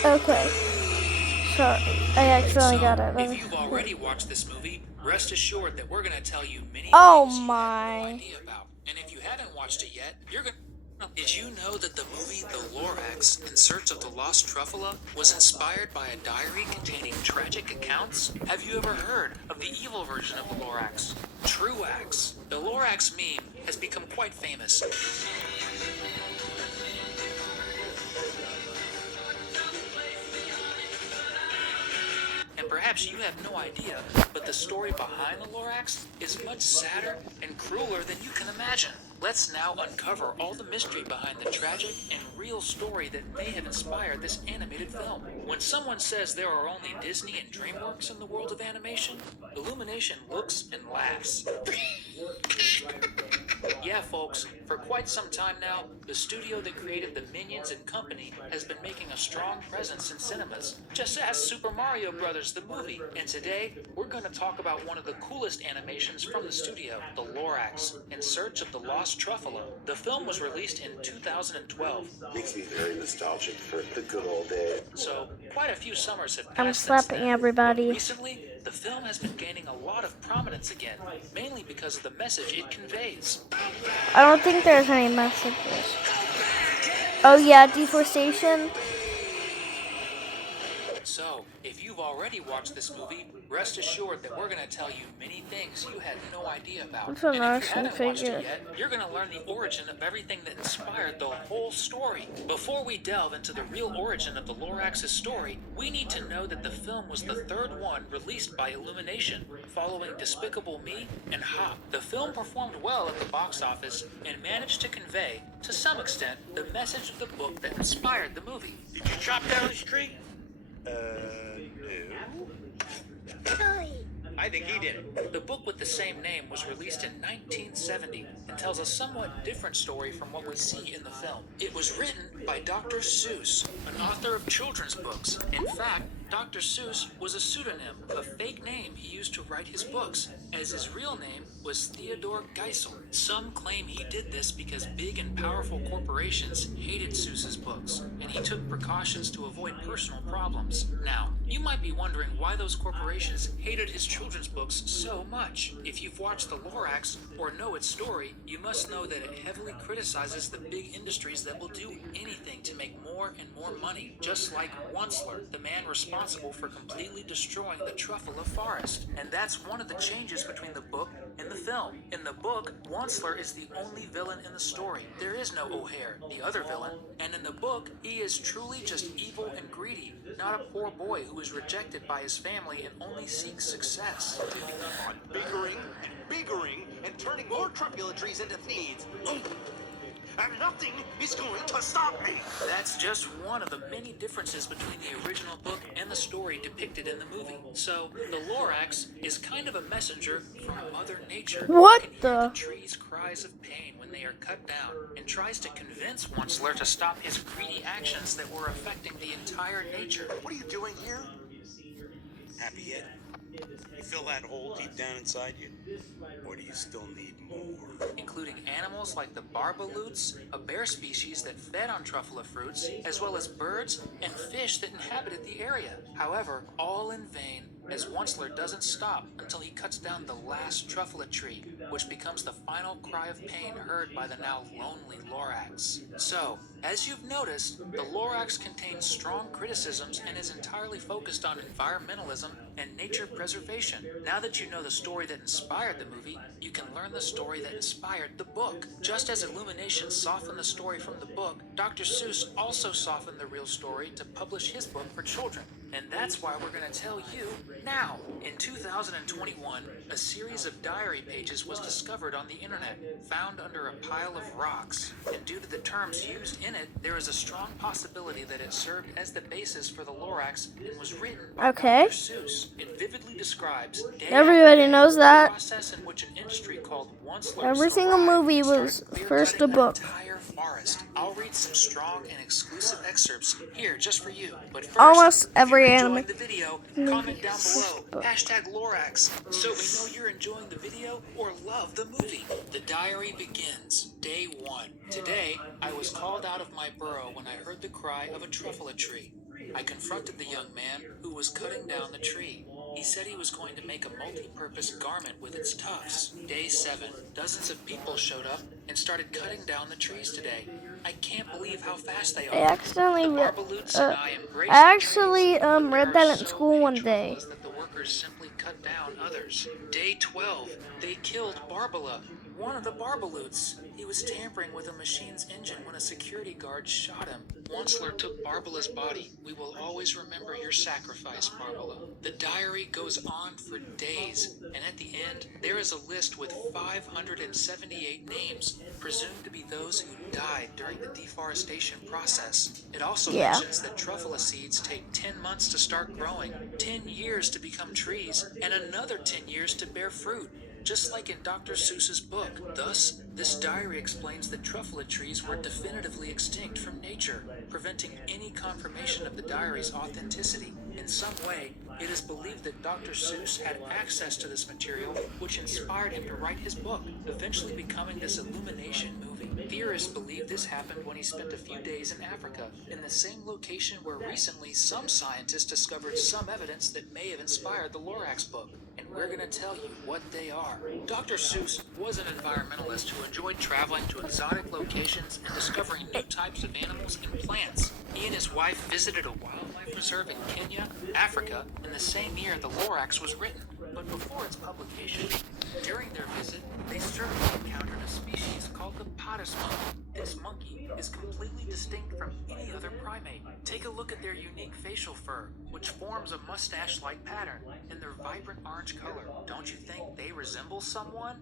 Okay. Sorry, I accidentally got it. If you've already watched this movie, rest assured that we're going to tell you many Oh things you had no my. idea about. And if you haven't watched it yet, you're going to. Did you know that the movie The Lorax, In Search of the Lost Truffula, was inspired by a diary containing tragic accounts? Have you ever heard of the evil version of the Lorax, Truax? The Lorax meme has become quite famous. And perhaps you have no idea, but the story behind the Lorax is much sadder and crueler than you can imagine. Let's now uncover all the mystery behind the tragic and real story that may have inspired this animated film. When someone says there are only Disney and DreamWorks in the world of animation, Illumination looks and laughs. Yeah, folks, for quite some time now, the studio that created the Minions and Company has been making a strong presence in cinemas. Just ask Super Mario Bros. The movie. And today, we're going to talk about one of the coolest animations from the studio, The Lorax, In Search of the Lost Truffula. The film was released in 2012. Makes me very nostalgic for the good old days. So, quite a few summers have passed I'm since slapping then. everybody. But recently, the film has been gaining a lot of prominence again, mainly because of the message it conveys. I don't think there's any messages. Oh yeah, deforestation. So, if you've already watched this movie, rest assured that we're going to tell you many things you had no idea about. It's an And if you action haven't watched figure. it yet, you're going to learn the origin of everything that inspired the whole story. Before we delve into the real origin of the Lorax's story, we need to know that the film was the third one released by Illumination, following Despicable Me and Hop. The film performed well at the box office and managed to convey, to some extent, the message of the book that inspired the movie. Did you chop down this tree? No. I think he did it. The book with the same name was released in 1970 and tells a somewhat different story from what we see in the film. It was written by Dr. Seuss, an author of children's books. In fact, Dr. Seuss was a pseudonym, a fake name he used to write his books, as his real name was Theodore Geisel. Some claim he did this because big and powerful corporations hated Seuss's books, and he took precautions to avoid personal problems. Now, you might be wondering why those corporations hated his children's books so much. If you've watched The Lorax or know its story, you must know that it heavily criticizes the big industries that will do anything to make more and more money, just like Onceler, the man responsible for completely destroying the Truffula forest. And that's one of the changes between the book and the film. In the book, Onceler is the only villain in the story. There is no O'Hare, the other villain, and in the book, he is truly just evil and greedy, not a poor boy who is rejected by his family and only seeks success. On bickering and bickering and turning more Truffula trees into thieves. And nothing is going to stop me. That's just one of the many differences between the original book and the story depicted in the movie. So, the Lorax is kind of a messenger from Mother Nature. What It can hear the? the trees' cries of pain when they are cut down, and tries to convince Onceler to stop his greedy actions that were affecting the entire nature. What are you doing here? Happy yet? You feel that hole deep down inside you? Or do you still need more? Including animals like the barbaloots, a bear species that fed on truffula fruits, as well as birds and fish that inhabited the area. However, all in vain, as Onceler doesn't stop until he cuts down the last truffula tree, which becomes the final cry of pain heard by the now lonely Lorax. So, as you've noticed, the Lorax contains strong criticisms and is entirely focused on environmentalism and nature preservation. Now that you know the story that inspired the movie, you can learn the story that inspired the book. Just as Illumination softened the story from the book, Dr. Seuss also softened the real story to publish his book for children. And that's why we're going to tell you now. In 2021, a series of diary pages was discovered on the internet, found under a pile of rocks. And due to the terms used in it, there is a strong possibility that it served as the basis for the Lorax and was written by Okay. Dr. Seuss. It vividly describes day Everybody after day knows the that. process in which an industry called Onceler Every single survived movie and was started first a clear-cutting book. the entire forest. I'll read some strong and exclusive excerpts here just for you. But first, Almost if every you're anime enjoying the video, comment down below #Lorax so we know you're enjoying the video or love the movie. The diary begins. Day 1. Today, I was called out of my burrow when I heard the cry of a truffula tree. I confronted the young man who was cutting down the tree. He said he was going to make a multi-purpose garment with its tufts. Day 7, dozens of people showed up and started cutting down the trees today. I can't believe how fast they I are. accidentally The read. Barbaloots and I embraced I the actually trees, but read there that are in so school many one day. Truffalas that the workers simply cut down others. Day 12, they killed Barbala, one of the Barbaloots. He was tampering with a machine's engine when a security guard shot him. Onceler took Barbala's body. We will always remember your sacrifice, Barbala. The diary goes on for days, and at the end, there is a list with 578 names, presumed to be those who died during the deforestation process. It also Yeah. mentions that truffula seeds take 10 months to start growing, 10 years to become trees, and another 10 years to bear fruit, just like in Dr. Seuss's book. Thus, this diary explains that truffula trees were definitively extinct from nature, preventing any confirmation of the diary's authenticity. In some way, it is believed that Dr. Seuss had access to this material, which inspired him to write his book, eventually becoming this Illumination movie. Theorists believe this happened when he spent a few days in Africa, in the same location where recently some scientists discovered some evidence that may have inspired the Lorax book. And we're going to tell you what they are. Dr. Seuss was an environmentalist who enjoyed traveling to exotic locations and discovering new types of animals and plants. He and his wife visited a wildlife reserve in Kenya, Africa, in the same year the Lorax was written. But before its publication, during their visit, they certainly encountered a species called the Potus monkey. This monkey is completely distinct from any other primate. Take a look at their unique facial fur, which forms a mustache-like pattern, and their vibrant orange color. Don't you think they resemble someone?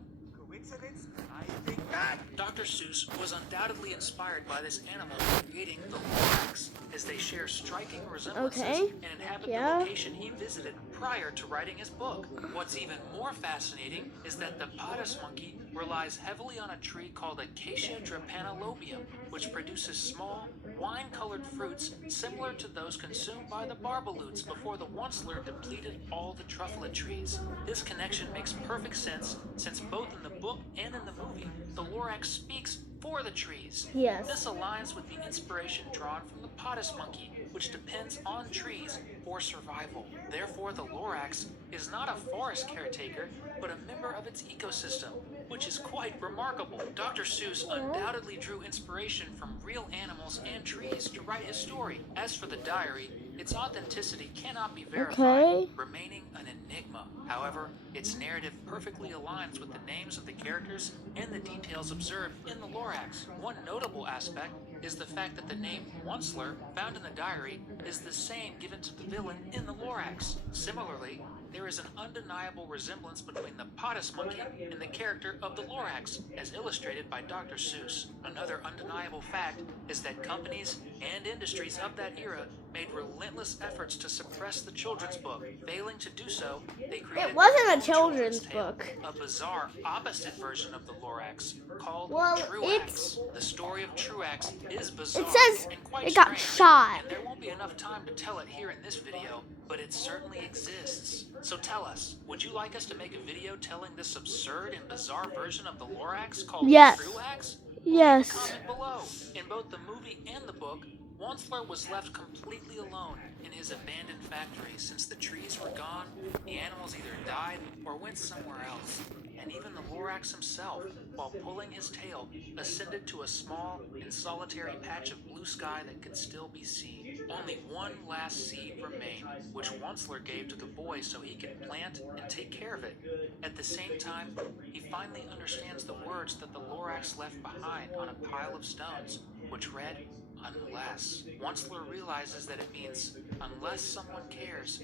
Coincidence? I think not. Dr. Seuss was undoubtedly inspired by this animal in creating the Lorax, as they share striking resemblances Okay. and inhabit Yeah. the location he visited prior to writing his book. What's even more fascinating is that the Potus monkey relies heavily on a tree called Acacia drepanalobium, which produces small, wine-colored fruits similar to those consumed by the Barbaloots before the Onceler depleted all the truffula trees. This connection makes perfect sense, since both in the book and in the movie, the Lorax speaks for the trees. Yes. This aligns with the inspiration drawn from the Potus monkey, which depends on trees for survival. Therefore, the Lorax is not a forest caretaker, but a member of its ecosystem, which is quite remarkable. Dr. Seuss undoubtedly drew inspiration from real animals and trees to write his story. As for the diary, its authenticity cannot be verified, Okay. remaining an enigma. However, its narrative perfectly aligns with the names of the characters and the details observed in the Lorax. One notable aspect is the fact that the name Onceler, found in the diary, is the same given to the villain in the Lorax. Similarly, there is an undeniable resemblance between the Potus monkey and the character of the Lorax, as illustrated by Dr. Seuss. Another undeniable fact is that companies and industries of that era made relentless efforts to suppress the children's book. Failing to do so, they created It wasn't their a own children's tale, book. a bizarre opposite version of the Lorax called Well, Truax. The story of Truax is bizarre It says and quite it got strange, shot. and there won't be enough time to tell it here in this video, but it certainly exists. So tell us, would you like us to make a video telling this absurd and bizarre version of the Lorax called Yes. Truax? Yes. Comment below. In both the movie and the book, Onceler was left completely alone in his abandoned factory. Since the trees were gone, the animals either died or went somewhere else. And even the Lorax himself, while pulling his tail, ascended to a small and solitary patch of blue sky that could still be seen. Only one last seed remained, which Onceler gave to the boy so he could plant and take care of it. At the same time, he finally understands the words that the Lorax left behind on a pile of stones, which read, unless. Onceler realizes that it means, unless someone cares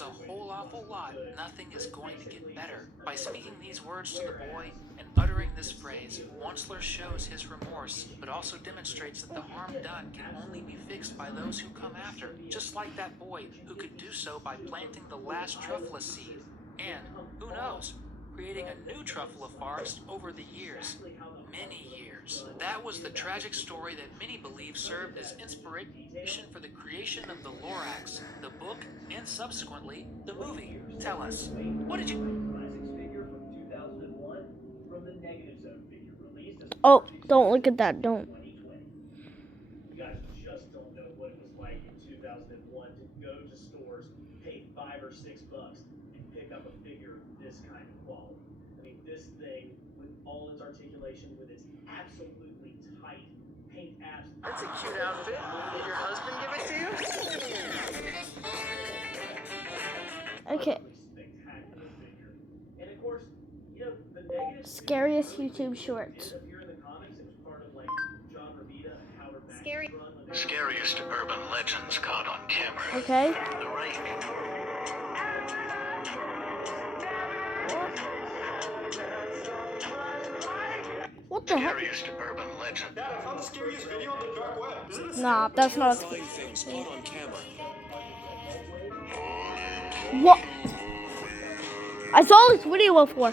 a whole awful lot, nothing is going to get better. By speaking these words to the boy and uttering this phrase, Onceler shows his remorse, but also demonstrates that the harm done can only be fixed by those who come after, just like that boy who could do so by planting the last truffula seed. And, who knows, creating a new truffula forest over the years. Many years. That was the tragic story that many believe served as inspiration for the creation of the Lorax, the book, and subsequently, the movie. Tell us, what did you... Oh, don't look at that. Don't. You guys just don't know what it was like in 2001 pay $5 or $6 and pick up a figure of this kind of quality. I mean, this thing, with all its articulation, with its absolutely tight paint apps. That's a cute outfit. Did your husband give it to you? Okay. Spectacular figure. And of course, you know, the negative. Scariest YouTube shorts. Up here in the comics, it was part of like John Romita and Howard Mackey's Scary. run when they Scariest urban legends caught on camera. Okay. The Ring. What the heck? Scariest urban legend. Dad, I found the scariest video on the dark web. Nah, that's not. Terrifying things caught on camera. What? I saw this video before.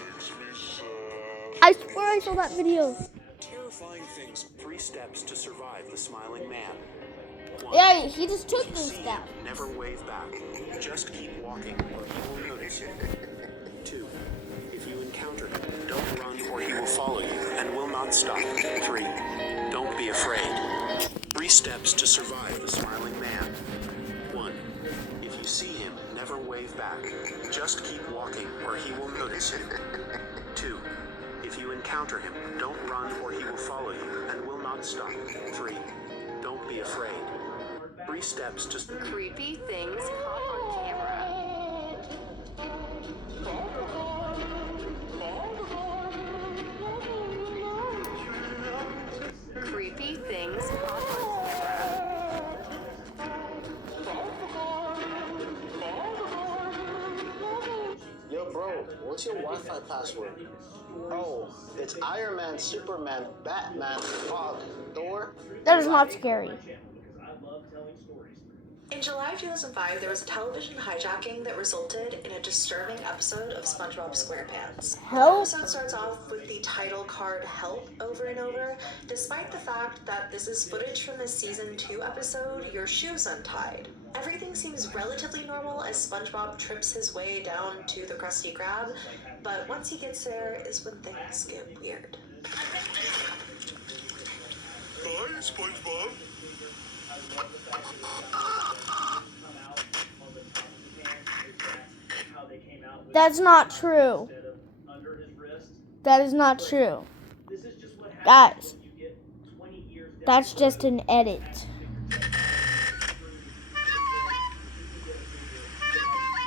I swear I saw that video. Terrifying things. 3 steps to survive the smiling man. 1. Yeah, he just took this step. Never wave back. Just keep walking or he will notice you. 2. If you encounter him, don't run or he will follow you and will not stop. 3. Don't be afraid. 3 steps to survive the smiling man. 1. If you see him, never wave back. Just keep walking or he will notice you. 2. If you encounter him, don't run or he will follow you and will not stop. 3. Don't be afraid. 3 steps to... Creepy things caught on camera. Creepy things caught on Yo, bro, what's your Wi-Fi password? Oh, it's Iron Man, Superman, Batman, Fog, Thor. That is not scary. because I love telling stories. In July 2005, there was a television hijacking that resulted in a disturbing episode of SpongeBob SquarePants. The Help? episode starts off with the title card "Help" over and over, despite the fact that this is footage from the season 2 episode "Your Shoes Untied." Everything seems relatively normal as SpongeBob trips his way down to the Krusty Krab, but once he gets there is when things get weird. Hi, SpongeBob. That's not true. That is not true. Guys, that's just an edit.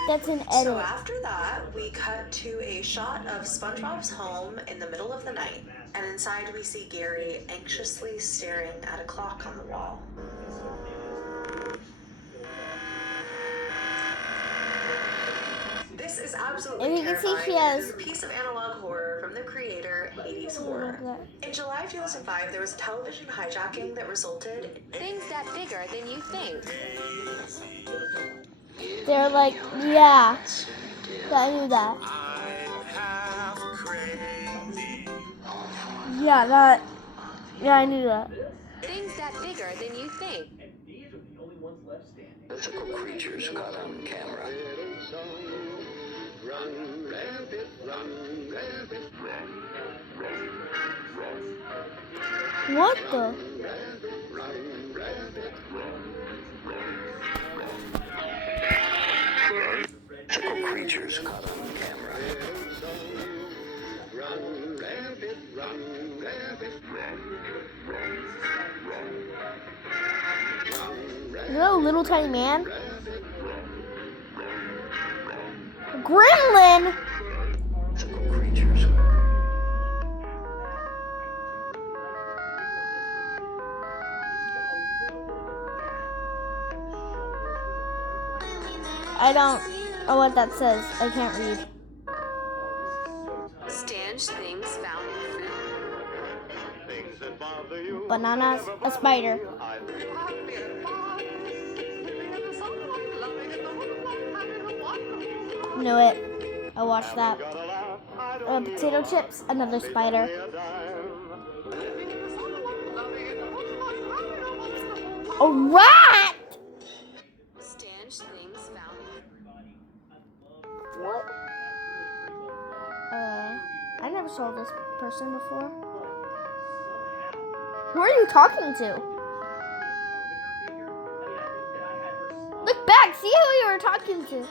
That's an edit. So after that, we cut to a shot of SpongeBob's home in the middle of the night, and inside we see Gary anxiously staring at a clock on the wall. This is absolutely And you can see terrifying. she It has- is a piece of analog horror from the creator 80s Horror. In July 2005, there was a television hijacking that resulted in things that bigger than you think. They're like, yeah, I knew that. Yeah, I knew that. Things that bigger than you think. And these are the only ones left standing. Mythical creatures caught on camera. What the? Mythical creatures caught on camera. Is that a little tiny man? Gremlin! Mythical creatures. I don't know what that says. I can't read. Strange things found in food. Bananas, a spider. Knew it. I watched that. Potato chips, another spider. A rat! Strange things found in What? I never saw this person before. Who are you talking to? Look back, see who you were talking to.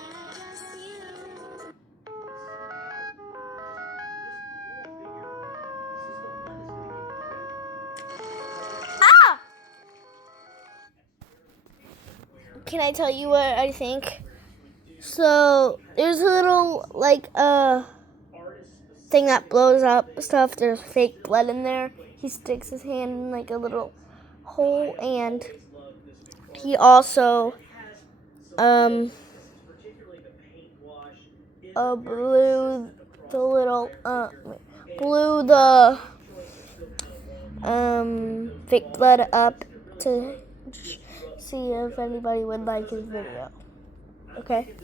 Ah! Can I tell you what I think? So there's a little like thing that blows up stuff. There's fake blood in there. He sticks his hand in like a little hole, and he also blew the little blew the fake blood up to see if anybody would like his video. Okay.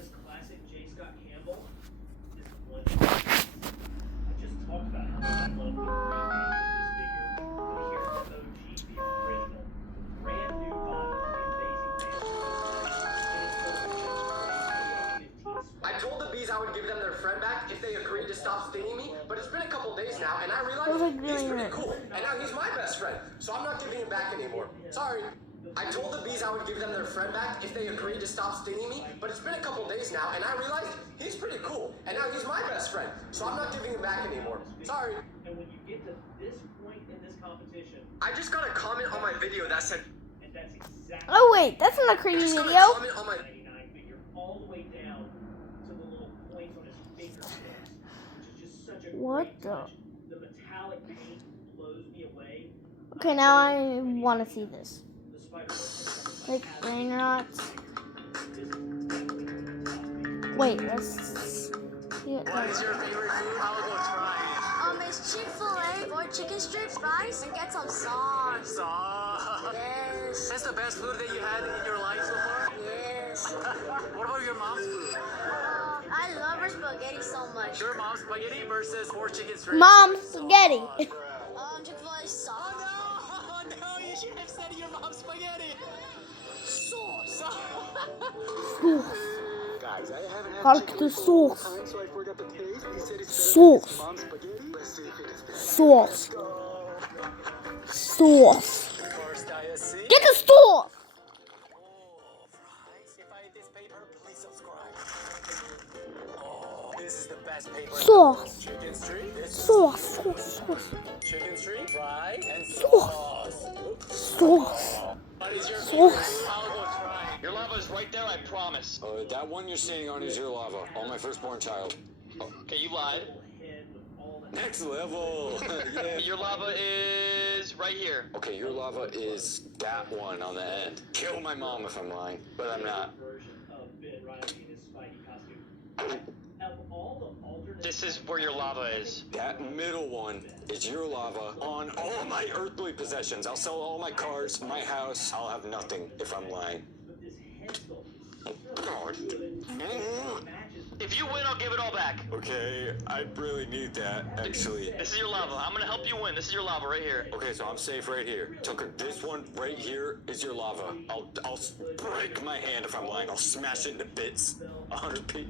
I told the bees I would give them their friend back if they agreed to stop stinging me, but it's been a couple days now, and I realized he's pretty cool, and now he's my best friend, so I'm not giving him back anymore. Sorry. I told the bees I would give them their friend back if they agreed to stop stinging me, but it's been a couple days now, and I realized he's pretty cool, and now he's my best friend, so I'm not giving him back anymore. Sorry. And when you get to this point in this competition, I just got a comment on my video that said, and that's exactly. Oh wait, that's not a creepy I just got a video. comment on my 99 figure all the way down to the little points on his fingertips, which is just such a What great the? touch. The metallic paint blows me away. Okay, now I want to see this. The spider Like raindrops. Wait, let's. What is your favorite food? I will go try it. It's Chick-fil-A or chicken strips, fries, and get some sauce. Sauce. Yes. That's the best food that you had in your life so far? Yes. What about your mom's food? I love her spaghetti so much. Your mom's spaghetti versus 4 chicken strips. Mom, spaghetti. Chick-fil-A sauce. Oh no, you should have said your mom's spaghetti. Sauce. Guys, I haven't had Hark chicken the in a long sauce. time, so I forgot the taste. He said it's Sauce. mom's spaghetti. Let's see if it is better. Sauce. Sauce. First I see. Get the sauce. Oh, fries. If I eat this paper, please subscribe. Oh, this is the best paper. Sauce. Chicken street. Sauce. Sauce. Chicken street, fry, and Sauce. sauce. Sauce. What is your Sauce. favorite? I'll go try it. Your lava is right there, I promise. That one you're standing on is your lava. On my firstborn child. Okay, you lied. Next level. Yeah. Your lava is right here. Okay, your lava is that one on the end. Kill my mom if I'm lying, but I'm not. This is where your lava is. That middle one is your lava on all my earthly possessions. I'll sell all my cars, my house. I'll have nothing if I'm lying. God. If you win, I'll give it all back. Okay, I really need that, actually. This is your lava. I'm gonna help you win. This is your lava right here. Okay, so I'm safe right here. Tucker, this one right here is your lava. I'll break my hand if I'm lying. I'll smash it into bits. 100 feet.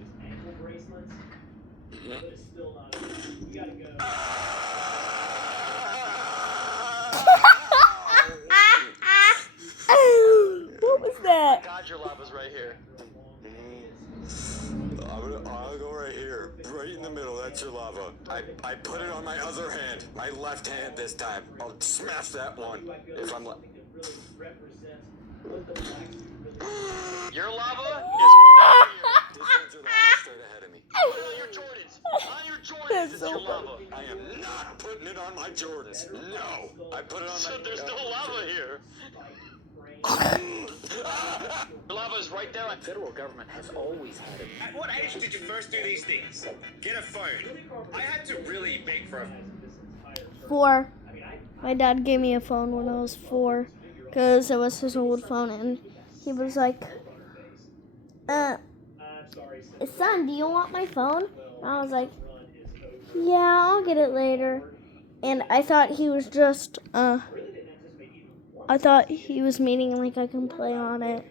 What was that? God, your lava's right here. I'll go right here, right in the middle. That's your lava. I put it on my other hand, my left hand this time. I'll smash that one if I'm. Your lava is right here. This one's your lava straight ahead of me. Put it on your Jordans. On your Jordans, it's your lava. I am not putting it on my Jordans. No, I put it on So my. there's no lava here. Your lava is right there. The federal government has always had it. At what age did you first do these things? Get a phone. I had to really beg for a 4. My dad gave me a phone when I was 4 because it was his old phone, and he was like, son, do you want my phone? And I was like, yeah, I'll get it later. And I thought he was just, I thought he was meaning like I can play on it.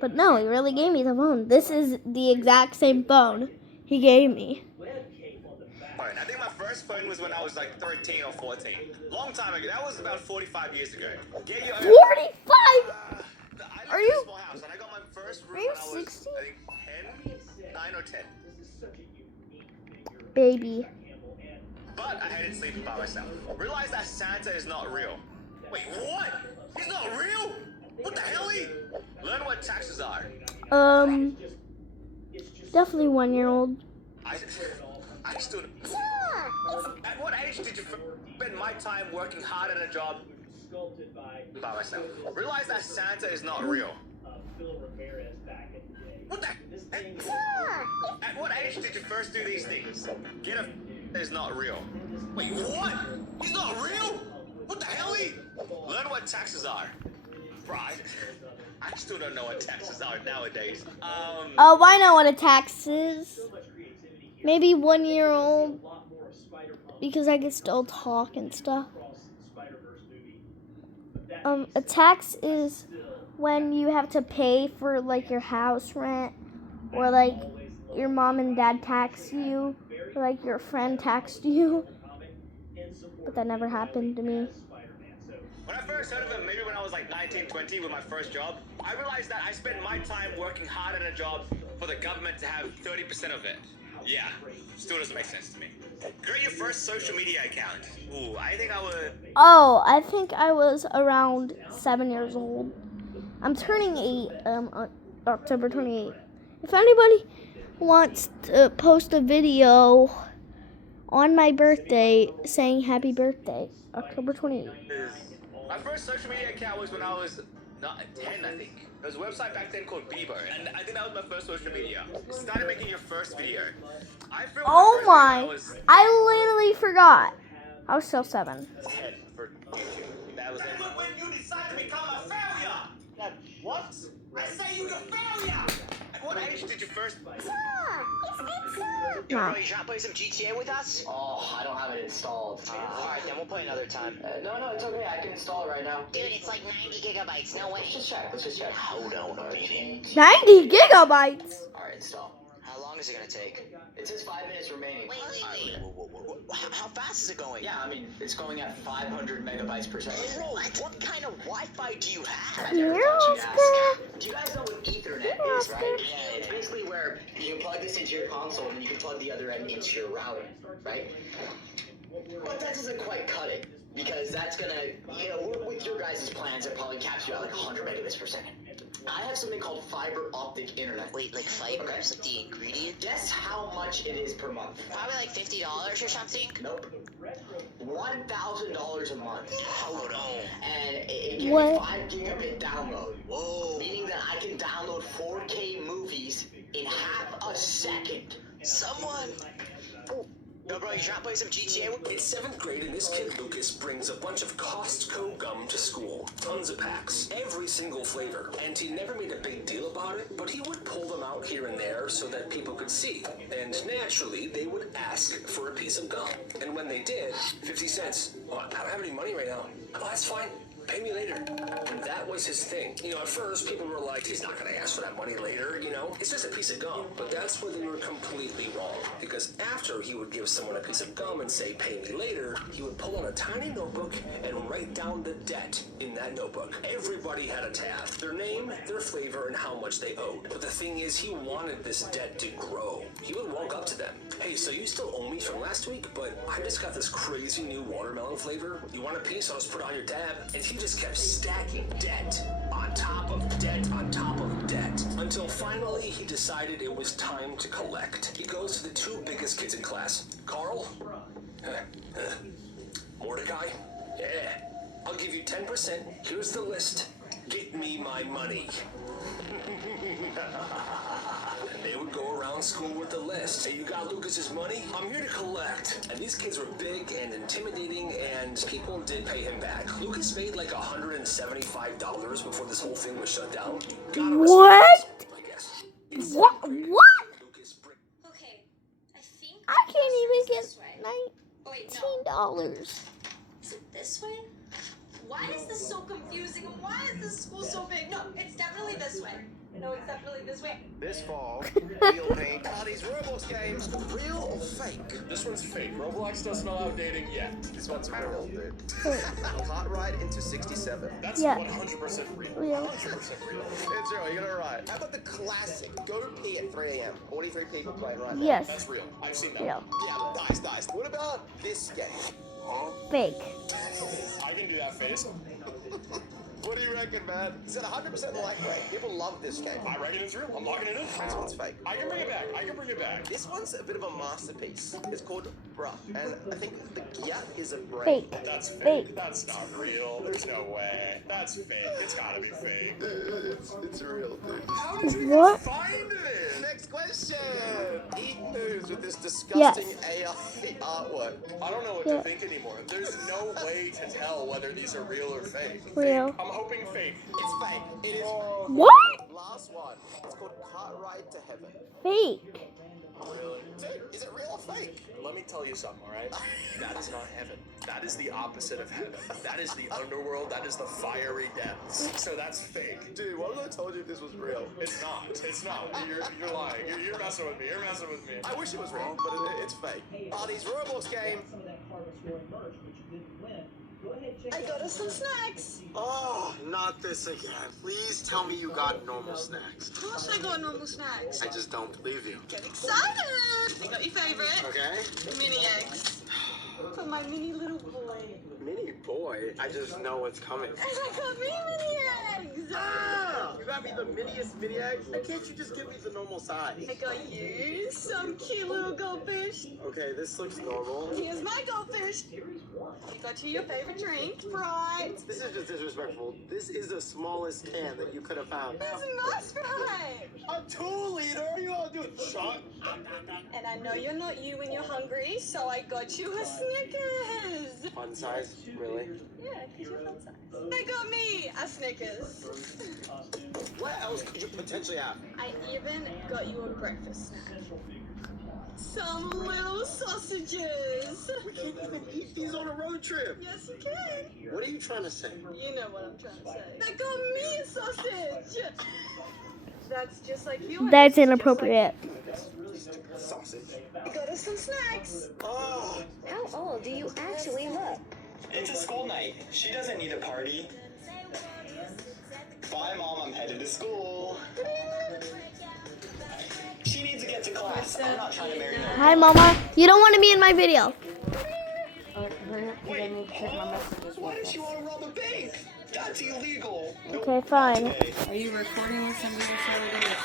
But no, he really gave me the phone. This is the exact same phone he gave me. I think my first phone was when I was like 13 or 14. Long time ago. That was about 45 years ago. 45? I lived in a small house, and I got my first Are room you when I was, 60? I think, 10, 9 or 10. Baby. But I hated sleeping by myself. Realized that Santa is not real. Wait, what? He's not real? What the hell? Learn what taxes are. Definitely 1-year-old. I stood. At what age did you spend my time working hard at a job by myself? Realize that Santa is not real. What the heck? At what age did you first do these things? Get a is not real. Wait, what? He's not real? What the hell? Learn what taxes are. Right. I still don't know what taxes are nowadays. Oh, I know what a tax is. Maybe 1-year-old. Because I can still talk and stuff. A tax is when you have to pay for like your house rent, or like your mom and dad tax you, or like your friend taxed you. But that never happened to me. When I first heard of it, maybe when I was like 19, 20 with my first job, I realized that I spent my time working hard at a job for the government to have 30% of it. Yeah, still doesn't make sense to me. Create your first social media account. Ooh, I think I would... Oh, I think I was around 7 years old. I'm turning 8 on October 28th. If anybody wants to post a video on my birthday saying happy birthday, October 28th. My first social media account was when I was 10, I think. There was a website back then called Bieber, and I think that was my first social media. Started making your first video. Oh my! I literally forgot. I was still 7. 10 for YouTube. That was it. When you decide to become a failure. What? I say you a failure. At what age did you first? Yo, bro, you trying to play some GTA with us? Oh, I don't have it installed. Alright, then we'll play another time. No, it's okay. I can install it right now. Dude, it's like 90 gigabytes. No way. Let's just check. Hold on a minute. 90 gigabytes! Alright, install. How long is it gonna take? It says 5 minutes remaining. Wait. How fast is it going? Yeah, I mean, it's going at 500 megabytes per second. Bro, what kind of Wi-Fi do you have? I never thought you'd ask. Do you guys know what Ethernet is, right? Yeah, It's basically where you can plug this into your console and you can plug the other end into your router, right? But that doesn't quite cut it, because that's gonna, with your guys' plans, it probably caps you out like 100 megabits per second. I have something called fiber optic internet. Wait, like fiber? Okay. Is like the ingredient? Guess how much it is per month? Probably like $50 or something. Nope. $1,000 a month. Hold on. And it gives me 5 gigabit download. Whoa. Meaning that I can download 4K movies in half a second. Someone. Yo, bro, you trying to play some GTA? It's 7th grade, and this kid Lucas brings a bunch of Costco gum to school. Tons of packs, every single flavor. And he never made a big deal about it, but he would pull them out here and there so that people could see. And naturally, they would ask for a piece of gum. And when they did, 50 cents. Oh, I don't have any money right now. Oh, that's fine. Pay me later. And that was his thing. At first, people were like, he's not going to ask for that money later, It's just a piece of gum. But that's where they were completely wrong. Because after he would give someone a piece of gum and say, pay me later, he would pull out a tiny notebook and write down the debt in that notebook. Everybody had a tab. Their name, their flavor, and how much they owed. But the thing is, he wanted this debt to grow. He would walk up to them. Hey, so you still owe me from last week, but I just got this crazy new watermelon flavor. You want a piece? I'll just put it on your tab. And he just kept stacking debt on top of debt on top of debt until finally he decided it was time to collect. He goes to the 2 biggest kids in class. Carl? Mordecai? Yeah. I'll give you 10%. Here's the list. Get me my money. And they would go around school with the list. Hey, you got Lucas's money? I'm here to collect. And these kids were big and intimidating, and people did pay him back. Lucas made like $175 before this whole thing was shut down. What? I guess. What? Okay, I think I can't even get this way. $19. Is it this way? Why is this so confusing? Why is this school so big? No, it's definitely this way. No, it's definitely this week. This fall, real paint. Are these Roblox games real or fake? This one's fake. Roblox doesn't allow dating yet. This one's real, dude. Cartwright into 67. That's Yeah. 100% real. Real. 100% real. It's real, you got it right. How about the classic? Go pee at 3 a.m. 43 people playing right now. Yes. That's real. I've seen that. Real. Yeah, nice. What about this game? Fake. I can do that face. What do you reckon, man? Is it 100% like rate? People love this game. I reckon it's real. I'm locking it in. This one's fake. I can bring it back. This one's a bit of a masterpiece. It's called Bruh, and I think the gear is a brain. Fake. That's fake. Fake. That's not real. There's no way. That's fake. It's gotta be fake. It's real, dude. How did you What? find this? Next question. Eat news with this disgusting AI artwork. I don't know what Yeah. to think anymore. There's no way to tell whether these are real or fake. Real. Fake. I'm hoping fake. It's fake. It is. What? Last one. It's called Cartwright to Heaven. Fake. Dude, is it real or fake? Let me tell you something, alright? That is not heaven. That is the opposite of heaven. That is the underworld. That is the fiery depths. So that's fake. Dude, what if I told you if this was real? It's not. It's not. You're lying. You're messing with me. You're messing with me. I wish it was real, but it's fake. Are these Roblox games? Some of that Carver Store merch, which you didn't win. Go ahead, check I got us some snacks. Oh, not this again. Please tell me you got normal snacks. Of course I got normal snacks. I just don't believe you. Get excited! I got your favorite. Okay? Mini eggs. For my mini little boy. Mini boy, I just know what's coming. And I got me mini eggs! Ah! You got me the miniest mini eggs? Why can't you just give me the normal size? I got you some cute little goldfish. Okay, this looks normal. Here's my goldfish. I got you your favorite drink, Sprite. This is just disrespectful. This is the smallest can that you could have found. That's my Sprite. A 2-liter? You all do shot. And I know you're not you when you're hungry, so I got you a Snickers. Fun size? Really? Yeah, because you're fun size. They got me a Snickers. What else could you potentially have? I even got you a breakfast snack. Some little sausages. We can't even eat these on a road trip. Yes, you can. What are you trying to say? You know what I'm trying to say. They got me a sausage. That's just like you. That's inappropriate. Sausage. I got us some snacks. Oh. How old do you actually look? It's a school night. She doesn't need a party. Bye, Mom. I'm headed to school. She needs to get to class. I'm not trying to marry her. Hi, Mama. You don't want to be in my video. Wait, why does she want to rob a bank? That's illegal. Okay, fine. Are you recording with somebody to show them?